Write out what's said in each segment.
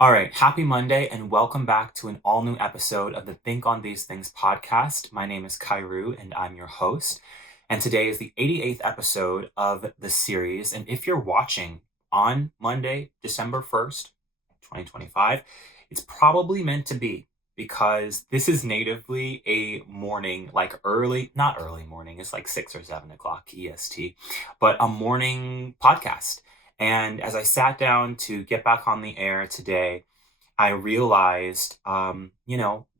All right, happy Monday and welcome back to an all new episode of the Think on These Things podcast. My name is Kairu and I'm your host. And today is the 88th episode of the series. And if you're watching on Monday, December 1st, 2025, it's probably meant to be because this is natively a morning, like not early morning, it's like 6 or 7 o'clock EST, but a morning podcast. And as I sat down to get back on the air today, I realized, one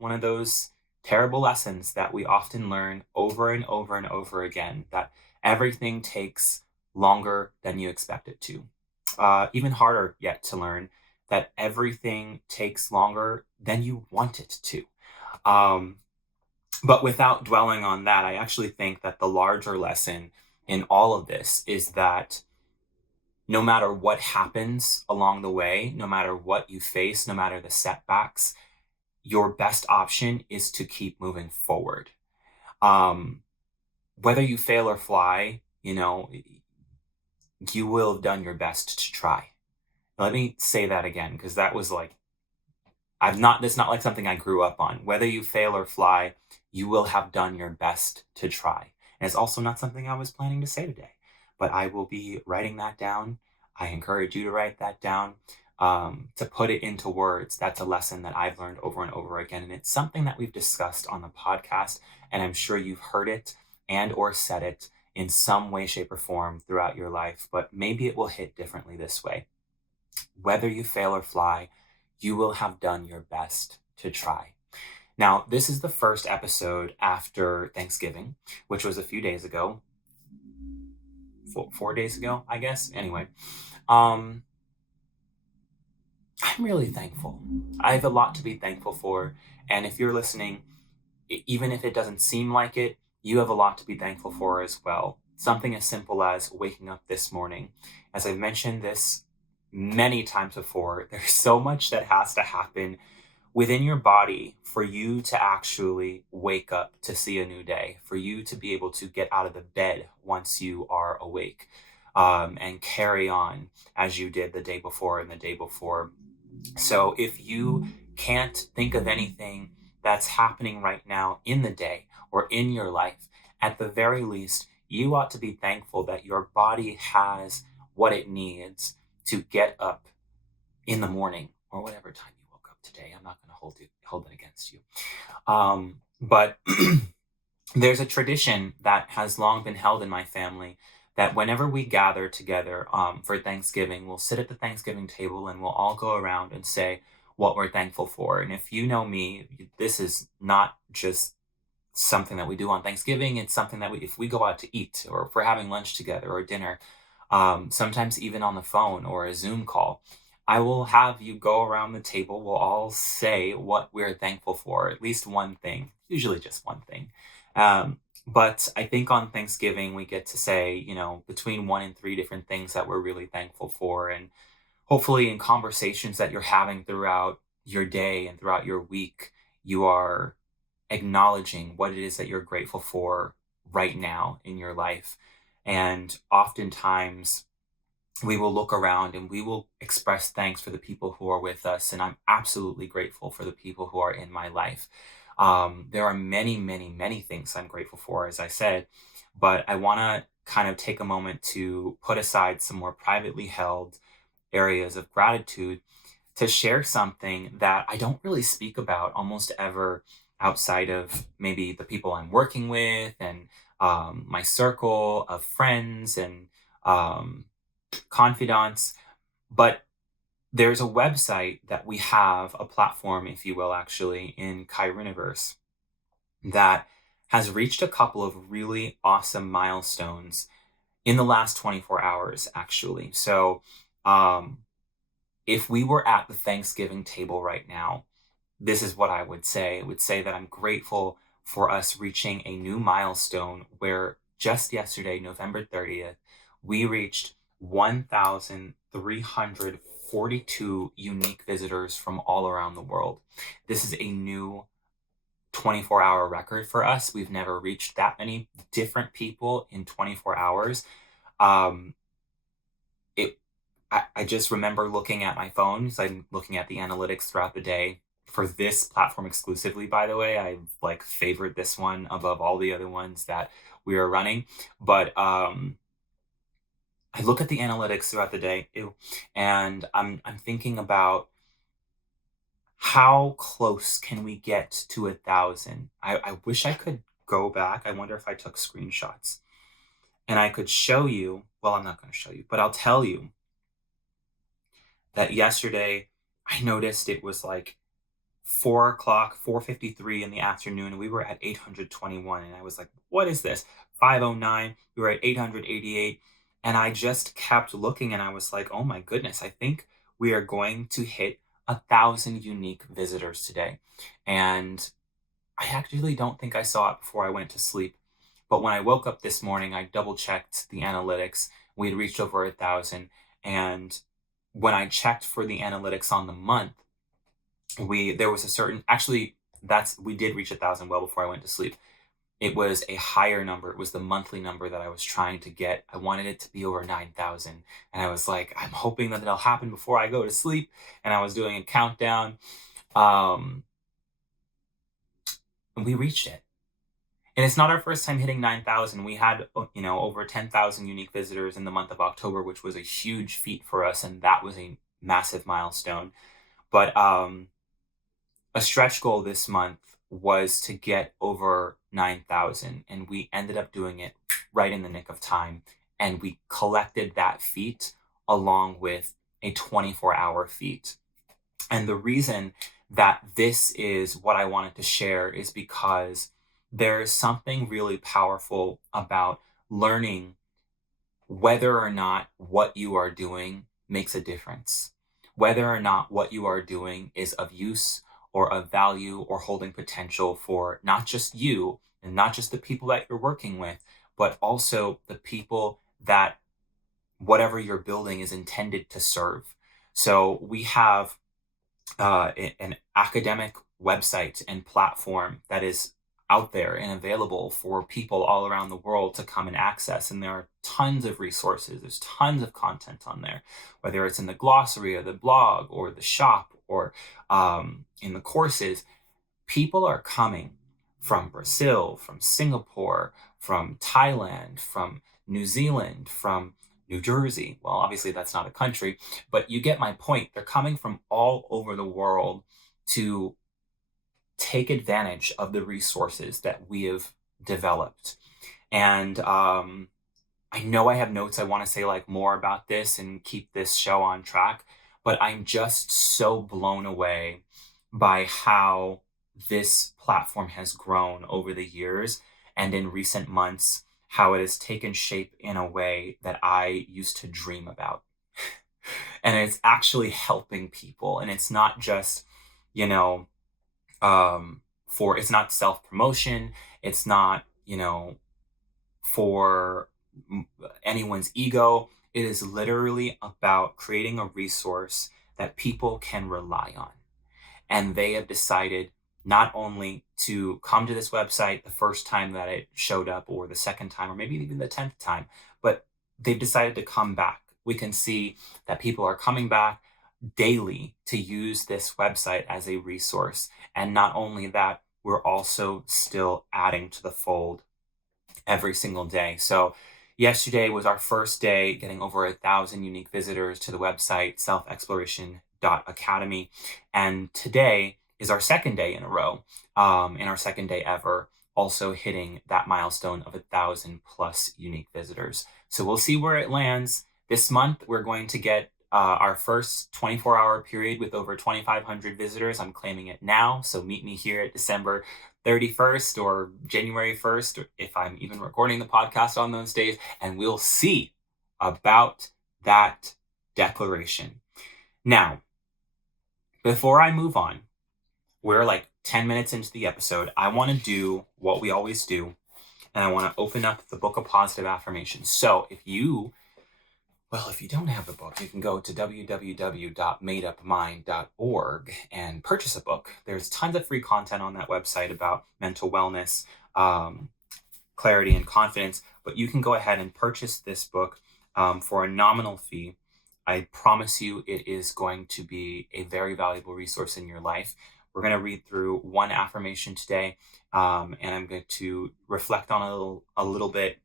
of those terrible lessons that we often learn over and over and over again, that everything takes longer than you expect it to. Even harder yet to learn that everything takes longer than you want it to. Um, but without dwelling on that, I actually think that the larger lesson in all of this is that no matter what happens along the way, no matter what you face, no matter the setbacks, your best option is to keep moving forward. Um, Whether you fail or fly, you will have done your best to try. Let me say that again, because that was like, that's not like something I grew up on. Whether you fail or fly, you will have done your best to try. And it's also not something I was planning to say today, but I will be writing that down. I encourage you to write that down, to put it into words. That's a lesson that I've learned over and over again. And it's something that we've discussed on the podcast. And I'm sure you've heard it and or said it in some way, shape, or form throughout your life, but maybe it will hit differently this way. Whether you fail or fly, you will have done your best to try. Now, this is the first episode after Thanksgiving, which was a few days ago, 4 days ago, I guess. Anyway, um, I'm really thankful. I have a lot to be thankful for. And if you're listening, even if it doesn't seem like it, you have a lot to be thankful for as well. Something as simple as waking up this morning. As I've mentioned this many times before, there's so much that has to happen within your body for you to actually wake up to see a new day, for you to be able to get out of the bed once you are awake, and carry on as you did the day before and the day before. So if you can't think of anything that's happening right now in the day or in your life, at the very least, you ought to be thankful that your body has what it needs to get up in the morning or whatever time you woke up today. I'm not going to hold it against you. But there's a tradition that has long been held in my family that whenever we gather together for Thanksgiving, we'll sit at the Thanksgiving table and we'll all go around and say what we're thankful for. And if you know me, this is not just something that we do on Thanksgiving. It's something that if we go out to eat or if we're having lunch together or dinner, sometimes even on the phone or a Zoom call, I will have you go around the table. We'll all say what we're thankful for, at least one thing, usually just one thing. But I think on Thanksgiving, we get to say, between 1 and 3 different things that we're really thankful for. And hopefully, in conversations that you're having throughout your day and throughout your week, you are acknowledging what it is that you're grateful for right now in your life. And oftentimes, we will look around and we will express thanks for the people who are with us. And I'm absolutely grateful for the people who are in my life. There are many, many, many things I'm grateful for, as I said, but I want to kind of take a moment to put aside some more privately held areas of gratitude to share something that I don't really speak about almost ever outside of maybe the people I'm working with and my circle of friends and um, confidants. But there's a website that we have, a platform, if you will, actually, in Kyrioniverse that has reached a couple of really awesome milestones in the last 24 hours, actually. So, um, if we were at the Thanksgiving table right now, this is what I would say. I would say that I'm grateful for us reaching a new milestone where just yesterday, November 30th, we reached 1,342 unique visitors from all around the world. This is a new 24-hour record for us. We've never reached that many different people in 24 hours. Um, it I just remember looking at my phone, so I'm looking at the analytics throughout the day for this platform exclusively, by the way. I like favored this one above all the other ones that we are running. But I look at the analytics throughout the day, and I'm thinking about how close can we get to 1,000. I wish I could go back. I wonder if I took screenshots and I could show you. Well, I'm not going to show you, but I'll tell you that yesterday I noticed it was like 4 o'clock, 4:53 in the afternoon, and we were at 821. And I was like, what is this? 509, we were at 888. And I just kept looking and I was like, oh my goodness, I think we are going to hit 1,000 unique visitors today. And I actually don't think I saw it before I went to sleep. But when I woke up this morning, I double checked the analytics. We had reached over 1,000. And when I checked for the analytics on the month, there was a certain, actually, that's we did reach 1,000 well before I went to sleep. It was a higher number. It was the monthly number that I was trying to get. I wanted it to be over 9,000, and I was like, I'm hoping that it'll happen before I go to sleep. And I was doing a countdown, um, and we reached it. And it's not our first time hitting 9,000. We had, over 10,000 unique visitors in the month of October, which was a huge feat for us, and that was a massive milestone. But a stretch goal this month was to get over 9,000, and we ended up doing it right in the nick of time. And we collected that feat along with a 24-hour feat. And the reason that this is what I wanted to share is because there's something really powerful about learning whether or not what you are doing makes a difference, whether or not what you are doing is of use or of value or holding potential for not just you and not just the people that you're working with, but also the people that whatever you're building is intended to serve. So we have an academic website and platform that is out there and available for people all around the world to come and access. And there are tons of resources. There's tons of content on there, whether it's in the glossary or the blog or the shop or in the courses. People are coming from Brazil, from Singapore, from Thailand, from New Zealand, from New Jersey. Well, obviously that's not a country, but you get my point. They're coming from all over the world to take advantage of the resources that we have developed. And I know I have notes I want to say like more about this and keep this show on track, but I'm just so blown away by how this platform has grown over the years and in recent months, how it has taken shape in a way that I used to dream about. And it's actually helping people. And it's not just, you know, it's not self promotion. It's not, for anyone's ego. It is literally about creating a resource that people can rely on. And they have decided not only to come to this website the first time that it showed up, or the second time, or maybe even the 10th time, but they've decided to come back. We can see that people are coming back daily to use this website as a resource. And not only that, we're also still adding to the fold every single day. So yesterday was our first day getting over 1,000 unique visitors to the website, selfexploration.academy. And today is our second day in a row, and our second day ever, also hitting that milestone of 1,000 plus unique visitors. So we'll see where it lands. This month, we're going to get our first 24-hour period with over 2,500 visitors. I'm claiming it now. So meet me here at December 31st or January 1st, if I'm even recording the podcast on those days, and we'll see about that declaration. Now, before I move on, we're like 10 minutes into the episode. I want to do what we always do, and I want to open up the Book of Positive Affirmations. So if you don't have the book, you can go to www.madeupmind.org and purchase a book. There's tons of free content on that website about mental wellness, clarity, and confidence. But you can go ahead and purchase this book for a nominal fee. I promise you it is going to be a very valuable resource in your life. We're going to read through one affirmation today, and I'm going to reflect on it a little bit,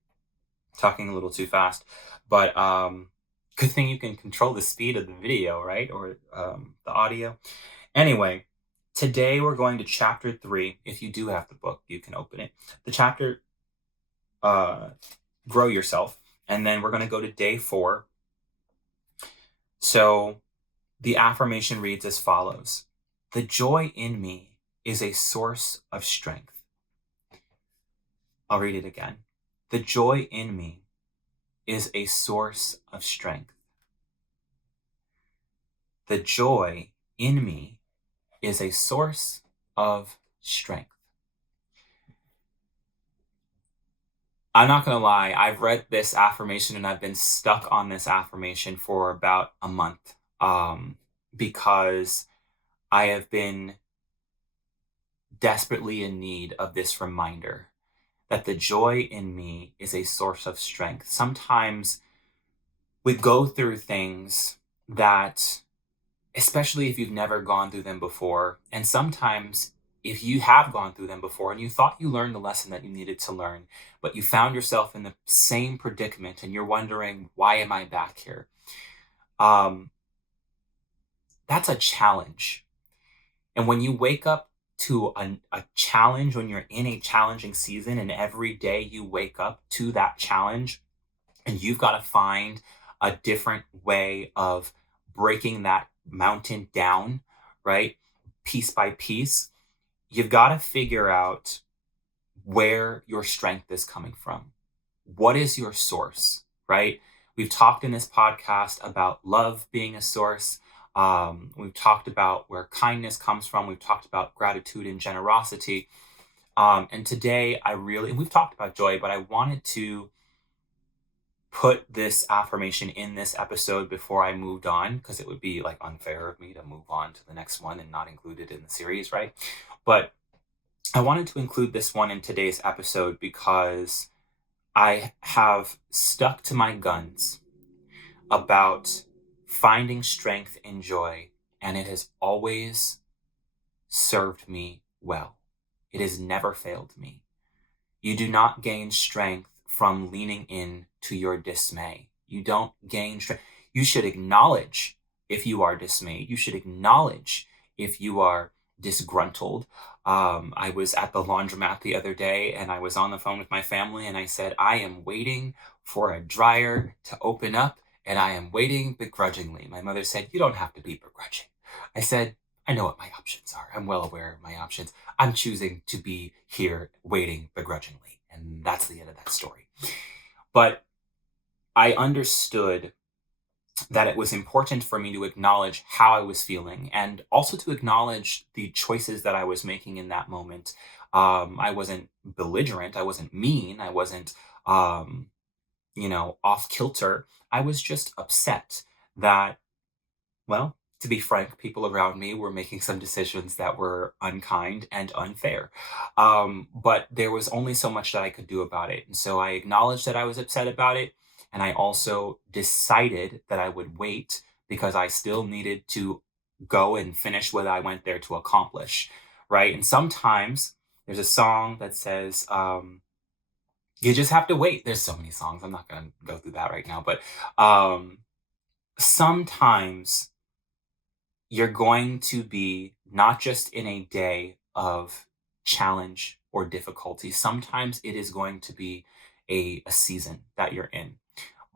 talking a little too fast. But good thing you can control the speed of the video, right? Or the audio. Anyway, today we're going to chapter 3. If you do have the book, you can open it. The chapter, Grow Yourself. And then we're going to go to day 4. So the affirmation reads as follows: The joy in me is a source of strength. I'll read it again. The joy in me is a source of strength. The joy in me is a source of strength. I'm not going to lie, I've read this affirmation and I've been stuck on this affirmation for about a month, because I have been desperately in need of this reminder that the joy in me is a source of strength. Sometimes we go through things that, especially if you've never gone through them before, and sometimes if you have gone through them before and you thought you learned the lesson that you needed to learn, but you found yourself in the same predicament and you're wondering, why am I back here? That's a challenge. And when you wake up to a challenge, when you're in a challenging season and every day you wake up to that challenge and you've got to find a different way of breaking that mountain down, right? Piece by piece, you've got to figure out where your strength is coming from. What is your source, right? We've talked in this podcast about love being a source. We've talked about where kindness comes from. We've talked about gratitude and generosity. And today we've talked about joy, but I wanted to put this affirmation in this episode before I moved on, because it would be like unfair of me to move on to the next one and not include it in the series, right? But I wanted to include this one in today's episode because I have stuck to my guns about finding strength and joy, and it has always served me well. It has never failed me. You do not gain strength from leaning in to your dismay. You don't gain strength. You should acknowledge if you are dismayed. You should acknowledge if you are disgruntled. I was at the laundromat the other day and I was on the phone with my family and I said, I am waiting for a dryer to open up and I am waiting begrudgingly. My mother said, you don't have to be begrudging. I said, I know what my options are. I'm well aware of my options. I'm choosing to be here waiting begrudgingly. And that's the end of that story. But I understood that it was important for me to acknowledge how I was feeling and also to acknowledge the choices that I was making in that moment. I wasn't belligerent. I wasn't mean. I wasn't, off kilter. I was just upset that, well, to be frank, people around me were making some decisions that were unkind and unfair. But there was only so much that I could do about it. And so I acknowledged that I was upset about it. And I also decided that I would wait because I still needed to go and finish what I went there to accomplish. Right. And sometimes there's a song that says, you just have to wait. There's so many songs. I'm not going to go through that right now. But sometimes you're going to be not just in a day of challenge or difficulty. Sometimes it is going to be a season that you're in,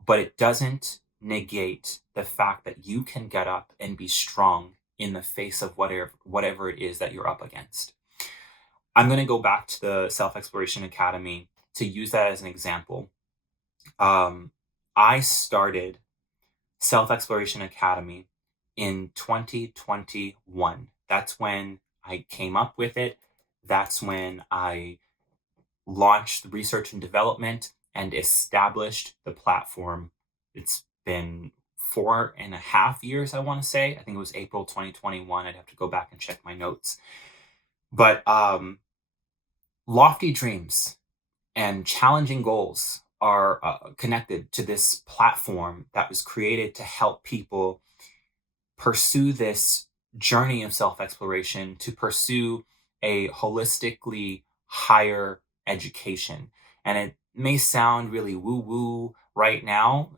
but it doesn't negate the fact that you can get up and be strong in the face of whatever it is that you're up against. I'm going to go back to the Self-Exploration Academy to use that as an example. I started Self-Exploration Academy in 2021. That's when I came up with it. That's when I launched the research and development and established the platform. It's been 4.5 years, I want to say. I think it was April 2021. I'd have to go back and check my notes. But lofty dreams and challenging goals are connected to this platform that was created to help people pursue this journey of self exploration, to pursue a holistically higher education. And it may sound really woo woo right now.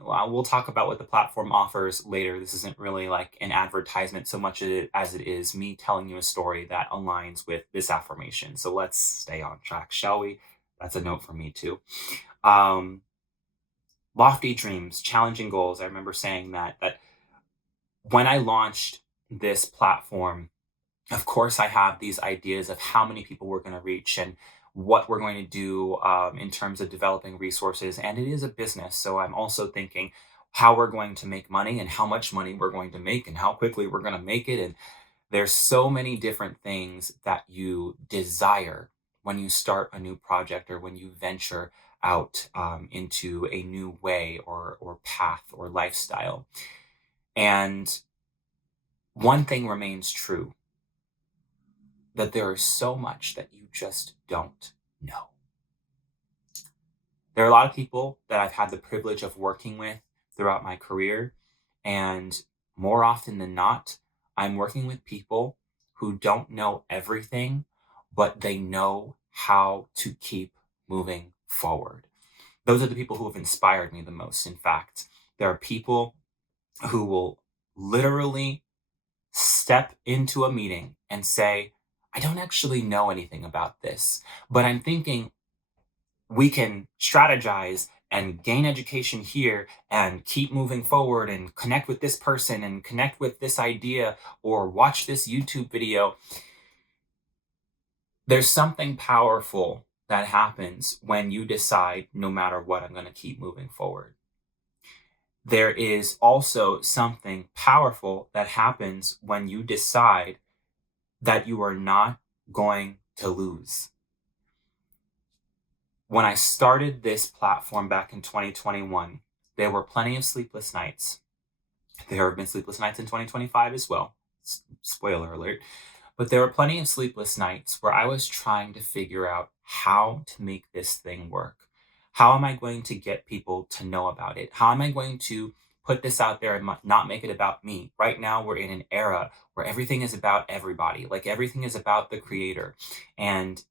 We'll talk about what the platform offers later. This isn't really like an advertisement so much as it is me telling you a story that aligns with this affirmation. So let's stay on track, shall we? That's a note for me too. Um, Lofty dreams, challenging goals. I remember saying that when I launched this platform, of course, I have these ideas of how many people we're going to reach and what we're going to do in terms of developing resources. And it is a business. So I'm also thinking how we're going to make money and how much money we're going to make and how quickly we're going to make it. And there's so many different things that you desire when you start a new project or when you venture out into a new way or path or lifestyle. And one thing remains true, that there is so much that you just don't know. There are a lot of people that I've had the privilege of working with throughout my career, and more often than not, I'm working with people who don't know everything, but they know how to keep moving forward. Those are the people who have inspired me the most. In fact, there are people who will literally step into a meeting and say, I don't actually know anything about this, but I'm thinking we can strategize and gain education here and keep moving forward and connect with this person and connect with this idea or watch this YouTube video. There's something powerful that happens when you decide, no matter what, I'm going to keep moving forward. There is also something powerful that happens when you decide that you are not going to lose. When I started this platform back in 2021, there were plenty of sleepless nights. There have been sleepless nights in 2025 as well. Spoiler alert. But there were plenty of sleepless nights where I was trying to figure out how to make this thing work. How am I going to get people to know about it? How am I going to put this out there and not make it about me? Right now, we're in an era where everything is about everybody. Like everything is about the creator. And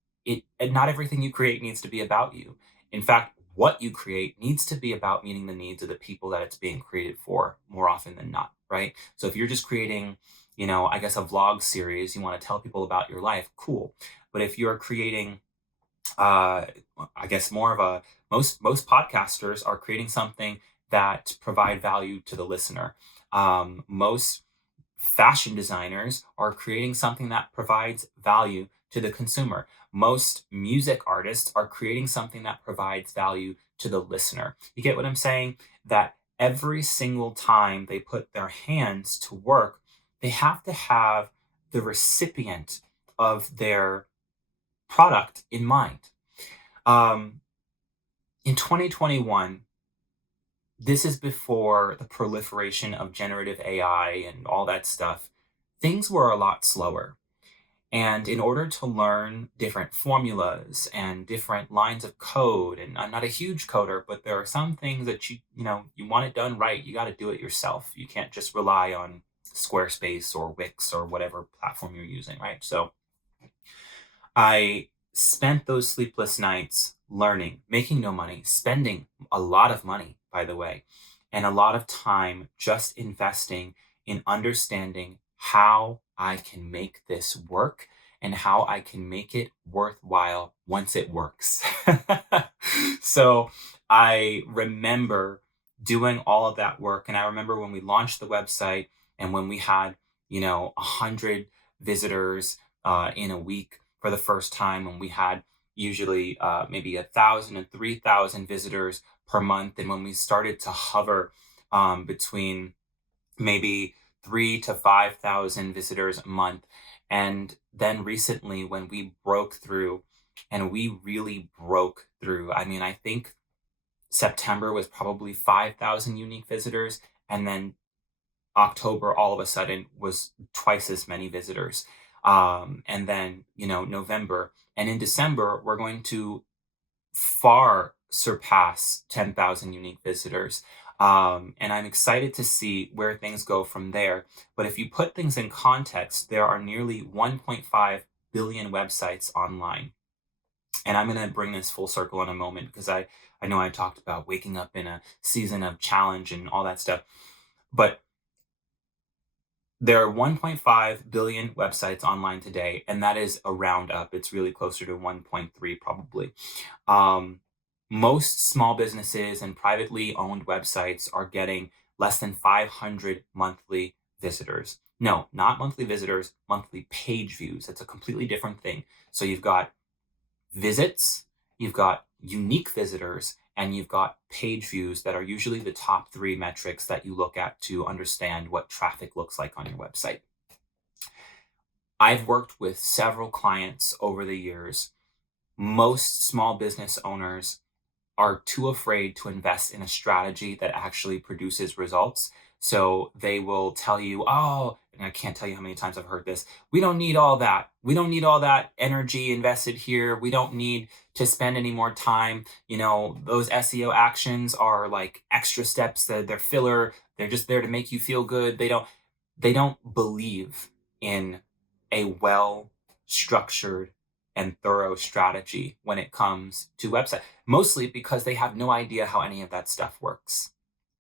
not everything you create needs to be about you. In fact, what you create needs to be about meeting the needs of the people that it's being created for more often than not, right? So if you're just creating, I guess a vlog series, you want to tell people about your life, cool. But if you're creating, uh, I guess more of a, most podcasters are creating something that provide value to the listener. Most fashion designers are creating something that provides value to the consumer. Most music artists are creating something that provides value to the listener. You get what I'm saying? That every single time they put their hands to work, they have to have the recipient of their product in mind. Um, in 2021, this is before the proliferation of generative AI and all that stuff. Things were a lot slower. And in order to learn different formulas and different lines of code, and I'm not a huge coder, but there are some things that you want it done right, you got to do it yourself. You can't just rely on Squarespace or Wix or whatever platform you're using, right? So I spent those sleepless nights learning, making no money, spending a lot of money, by the way, and a lot of time just investing in understanding how I can make this work and how I can make it worthwhile once it works. So I remember doing all of that work. And I remember when we launched the website and when we had, 100 visitors in a week for the first time, and we had usually maybe 1,000 and 3,000 visitors per month. And when we started to hover between maybe 3 to 5,000 visitors a month, and then recently when we broke through, and we really broke through. I mean, I think September was probably 5,000 unique visitors, and then October all of a sudden was twice as many visitors. And then, November. And in December, we're going to far surpass 10,000 unique visitors. And I'm excited to see where things go from there. But if you put things in context, there are nearly 1.5 billion websites online. And I'm going to bring this full circle in a moment because I know I talked about waking up in a season of challenge and all that stuff. But there are 1.5 billion websites online today, and that is a round up. It's really closer to 1.3 probably. Um, Most small businesses and privately owned websites are getting less than 500 monthly visitors. No, not monthly visitors, monthly page views. It's a completely different thing. So you've got visits, you've got unique visitors, and you've got page views that are usually the top three metrics that you look at to understand what traffic looks like on your website. I've worked with several clients over the years. Most small business owners are too afraid to invest in a strategy that actually produces results. So they will tell you, oh, and I can't tell you how many times I've heard this. We don't need all that. We don't need all that energy invested here. We don't need to spend any more time. You know, those SEO actions are like extra steps that they're filler. They're just there to make you feel good. They don't believe in a well structured and thorough strategy when it comes to website, mostly because they have no idea how any of that stuff works.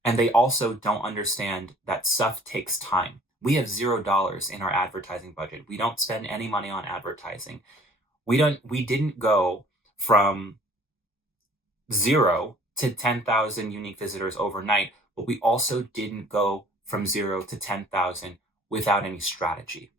And they also don't understand that stuff takes time. We have $0 in our advertising budget. We don't spend any money on advertising. We didn't go from 0 to 10,000 unique visitors overnight, but we also didn't go from 0 to 10,000 without any strategy.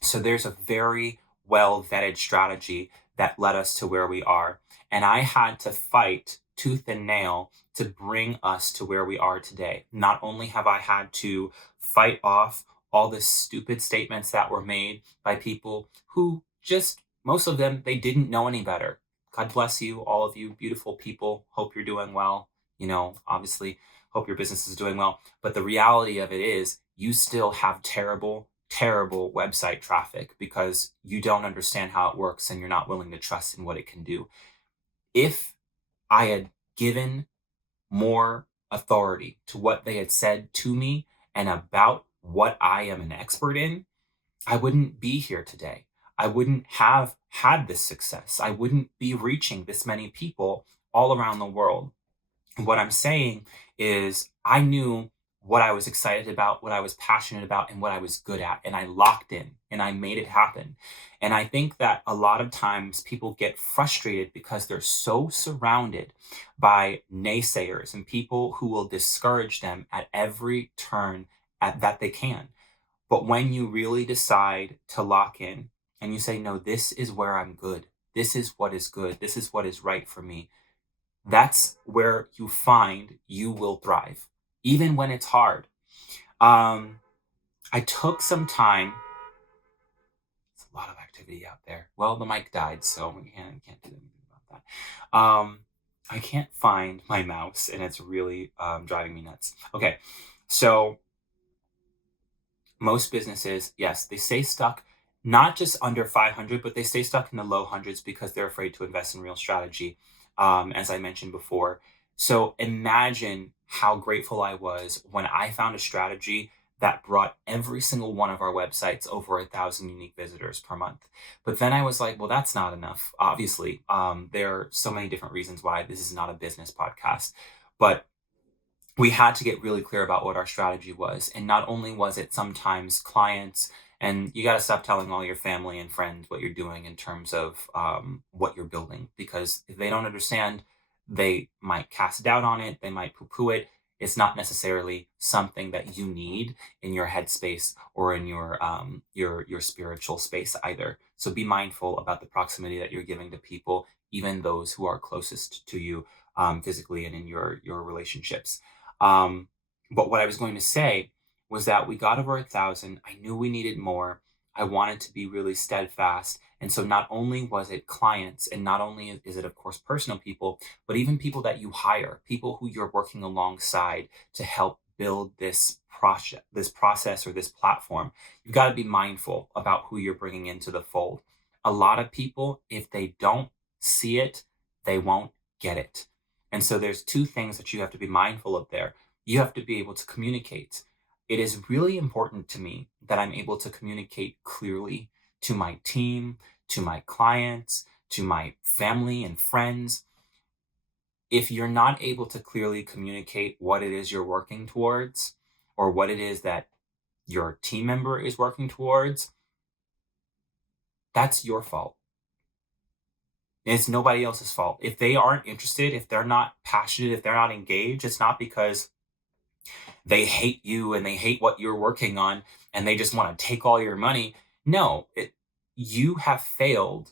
So there's a very well vetted strategy that led us to where we are. And I had to fight tooth and nail to bring us to where we are today. Not only have I had to fight off all the stupid statements that were made by people who just, most of them, they didn't know any better. God bless you, all of you beautiful people. Hope you're doing well. You know, obviously, hope your business is doing well. But the reality of it is, you still have terrible website traffic because you don't understand how it works and you're not willing to trust in what it can do. If I had given more authority to what they had said to me and about what I am an expert in, I wouldn't be here today. I wouldn't have had this success. I wouldn't be reaching this many people all around the world. What I'm saying is, I knew what I was excited about, what I was passionate about, and what I was good at. And I locked in and I made it happen. And I think that a lot of times people get frustrated because they're so surrounded by naysayers and people who will discourage them at every turn that they can. But when you really decide to lock in and you say, no, this is where I'm good. This is what is good. This is what is right for me. That's where you find you will thrive, even when it's hard. Um, I took some time. It's a lot of activity out there. Well, the mic died, so we can't do anything about that. I can't find my mouse, and it's really driving me nuts. Okay, so most businesses, yes, they stay stuck not just under 500, but they stay stuck in the low hundreds because they're afraid to invest in real strategy, as I mentioned before. So imagine how grateful I was when I found a strategy that brought every single one of our websites over 1,000 unique visitors per month. But then I was like, well, that's not enough. Obviously, there are so many different reasons why this is not a business podcast, but we had to get really clear about what our strategy was. And not only was it sometimes clients, and you got to stop telling all your family and friends what you're doing in terms of what you're building, because if they don't understand, they might cast doubt on it, they might poo poo it. It's not necessarily something that you need in your headspace or in your spiritual space either. So be mindful about the proximity that you're giving to people, even those who are closest to you physically and in your relationships. Um, but what I was going to say was that we got over 1,000. I knew we needed more. I wanted to be really steadfast. And so not only was it clients, and not only is it, of course, personal people, but even people that you hire, people who you're working alongside to help build this process or this platform. You've got to be mindful about who you're bringing into the fold. A lot of people, if they don't see it, they won't get it. And so there's two things that you have to be mindful of there. You have to be able to communicate. It is really important to me that I'm able to communicate clearly to my team, to my clients, to my family and friends. If you're not able to clearly communicate what it is you're working towards or what it is that your team member is working towards, that's your fault. It's nobody else's fault. If they aren't interested, if they're not passionate, if they're not engaged, it's not because they hate you and they hate what you're working on and they just want to take all your money. No, you have failed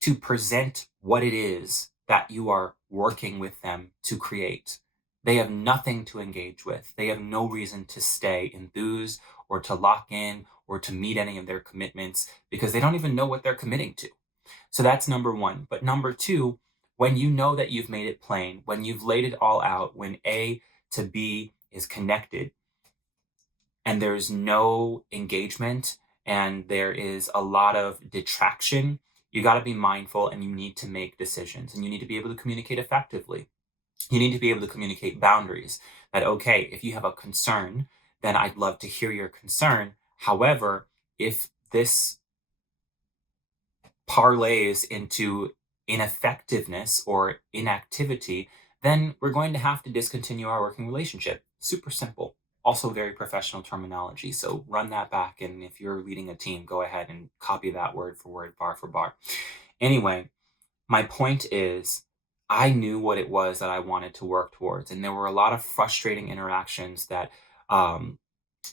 to present what it is that you are working with them to create. They have nothing to engage with. They have no reason to stay enthused or to lock in or to meet any of their commitments because they don't even know what they're committing to. So that's number one. But number two, when you know that you've made it plain, when you've laid it all out, when A to B is connected and there's no engagement and there is a lot of detraction, you got to be mindful and you need to make decisions and you need to be able to communicate effectively. You need to be able to communicate boundaries that, okay, if you have a concern, then I'd love to hear your concern. However, if this parlays into ineffectiveness or inactivity, then we're going to have to discontinue our working relationship. Super simple. Also, very professional terminology. So run that back. And if you're leading a team, go ahead and copy that word for word, bar for bar. Anyway, my point is, I knew what it was that I wanted to work towards. And there were a lot of frustrating interactions that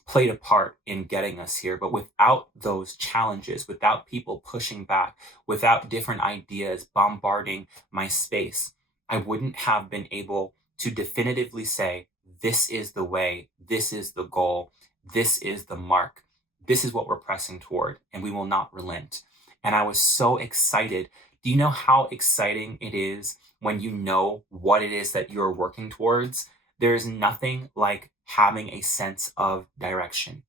played a part in getting us here. But without those challenges, without people pushing back, without different ideas bombarding my space, I wouldn't have been able to definitively say, this is the way, this is the goal, this is the mark, this is what we're pressing toward, and we will not relent. And I was so excited. Do you know how exciting it is when you know what it is that you're working towards? There's nothing like having a sense of direction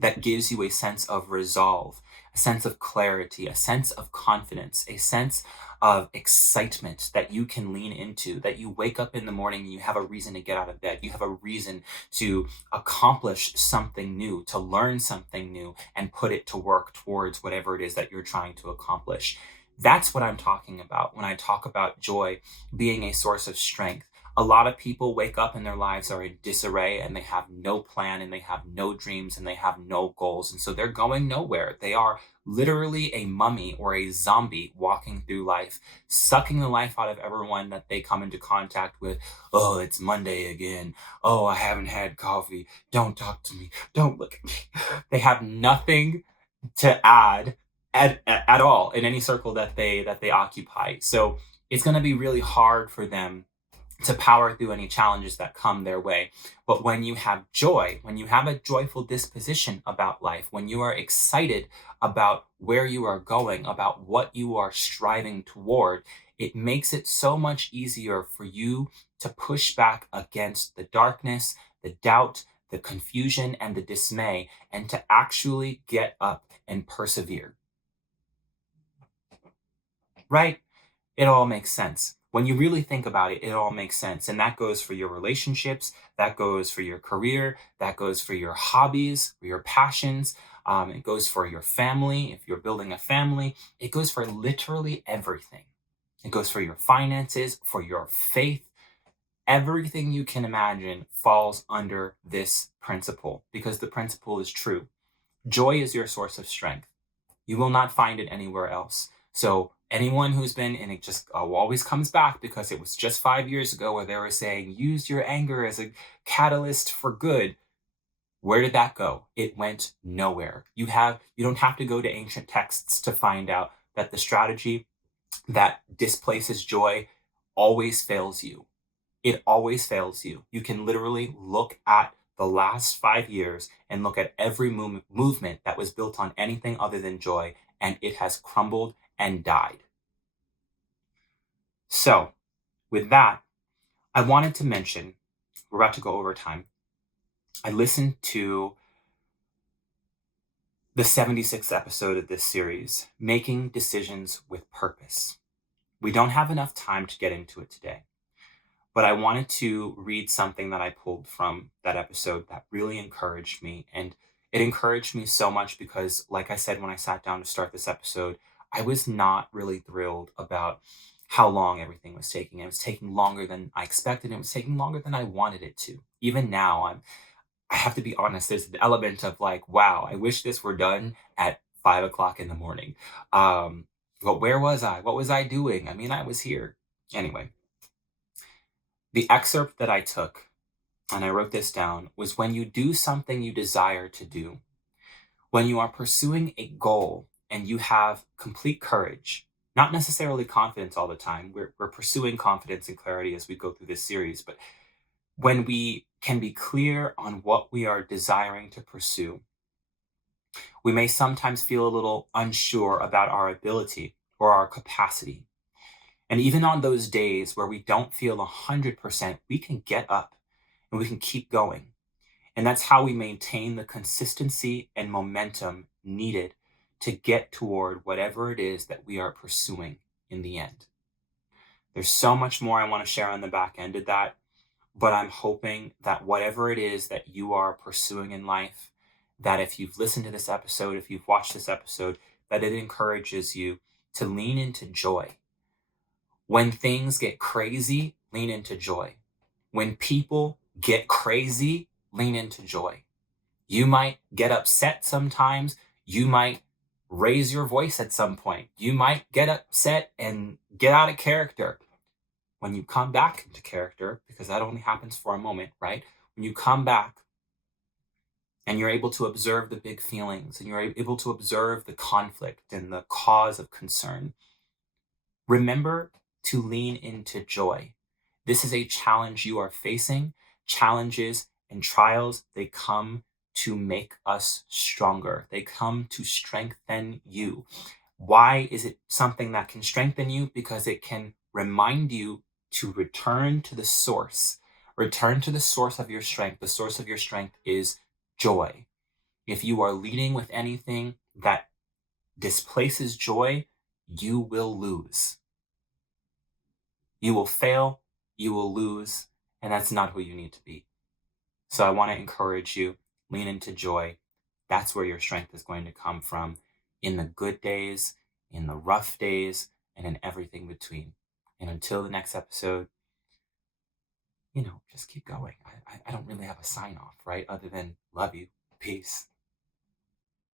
that gives you a sense of resolve, a sense of clarity, a sense of confidence, a sense of excitement that you can lean into, that you wake up in the morning and you have a reason to get out of bed. You have a reason to accomplish something new, to learn something new, and put it to work towards whatever it is that you're trying to accomplish. That's what I'm talking about when I talk about joy being a source of strength. A lot of people wake up and their lives are in disarray and they have no plan and they have no dreams and they have no goals. And so they're going nowhere. They are literally a mummy or a zombie walking through life, sucking the life out of everyone that they come into contact with. Oh, it's Monday again. Oh, I haven't had coffee. Don't talk to me. Don't look at me. They have nothing to add at all in any circle that they occupy. So it's going to be really hard for them to power through any challenges that come their way. But when you have joy, when you have a joyful disposition about life, when you are excited about where you are going, about what you are striving toward, it makes it so much easier for you to push back against the darkness, the doubt, the confusion, and the dismay, and to actually get up and persevere. Right? It all makes sense. When you really think about it, it all makes sense. And that goes for your relationships, that goes for your career, that goes for your hobbies, for your passions. It goes for your family, if you're building a family. It goes for literally everything. It goes for your finances, for your faith. Everything you can imagine falls under this principle because the principle is true. Joy is your source of strength. You will not find it anywhere else. So anyone who's been, and it just always comes back because it was just 5 years ago where they were saying, use your anger as a catalyst for good. Where did that go? It went nowhere. You don't have to go to ancient texts to find out that the strategy that displaces joy always fails you. It always fails you. You can literally look at the last 5 years and look at every movement that was built on anything other than joy, and it has crumbled and died. So, with that, I wanted to mention, we're about to go over time. I listened to the 76th episode of this series, Making Decisions with Purpose. We don't have enough time to get into it today. But I wanted to read something that I pulled from that episode that really encouraged me. And it encouraged me so much because, like I said, when I sat down to start this episode, I was not really thrilled about how long everything was taking. It was taking longer than I expected. It was taking longer than I wanted it to. Even now, I have to be honest, there's the element of like, wow, I wish this were done at 5 o'clock in the morning. Um, but where was I? What was I doing? I mean, I was here. Anyway, the excerpt that I took, and I wrote this down, was when you do something you desire to do, when you are pursuing a goal and you have complete courage, not necessarily confidence all the time. We're pursuing confidence and clarity as we go through this series, but when we can be clear on what we are desiring to pursue, we may sometimes feel a little unsure about our ability or our capacity. And even on those days where we don't feel 100%, we can get up and we can keep going. And that's how we maintain the consistency and momentum needed to get toward whatever it is that we are pursuing in the end. There's so much more I want to share on the back end of that, but I'm hoping that whatever it is that you are pursuing in life, that if you've listened to this episode, if you've watched this episode, that it encourages you to lean into joy. When things get crazy, lean into joy. When people get crazy, lean into joy. You might get upset sometimes. You might raise your voice at some point. You might get upset and get out of character. When you come back into character, because that only happens for a moment, right? When you come back and you're able to observe the big feelings and you're able to observe the conflict and the cause of concern, remember to lean into joy. This is a challenge you are facing. Challenges and trials, they come to make us stronger. They come to strengthen you. Why is it something that can strengthen you? Because it can remind you to return to the source. Return to the source of your strength. The source of your strength is joy. If you are leading with anything that displaces joy, you will lose. You will fail, you will lose, and that's not who you need to be. So I want to encourage you, lean into joy. That's where your strength is going to come from in the good days, in the rough days, and in everything between. And until the next episode, just keep going. I don't really have a sign off, right? Other than love you. Peace.